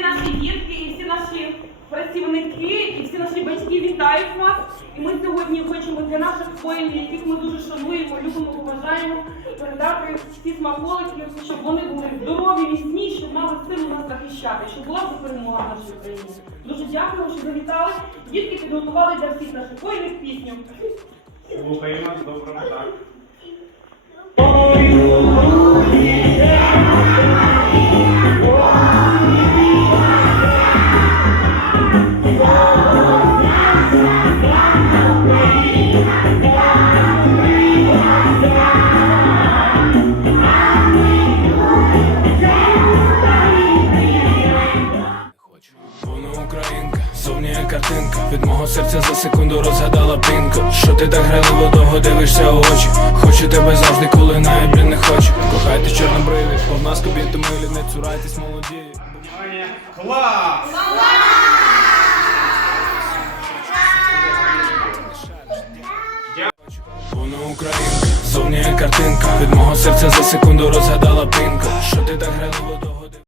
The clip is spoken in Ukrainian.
наші дітки, і всі наші працівники, і всі наші батьки вітають вас. І ми сьогодні хочемо для наших воїнів, яких ми дуже шануємо, любимо, поважаємо, передати ці смаколики, щоб вони були здорові, міцні, щоб мали силу нас захищати, щоб була перемога в нашій країні. Дуже дякуємо, що завітали. Дітки підготували для всіх наших воїнів пісню. Слухаємо, доброго так. Українка, зовні як картинка. Від мого серця за секунду розгадала пінку. Що ти так граливо довго дивишся у очі? Хочу тебе завжди, коли навіть блін не хочу. Кохайте чорнобриві, бо в нас кобіти милі. Не цурайтесь молоді. Клас! Вона українка, зовні картинка. Від мого серця за секунду розгадала пінку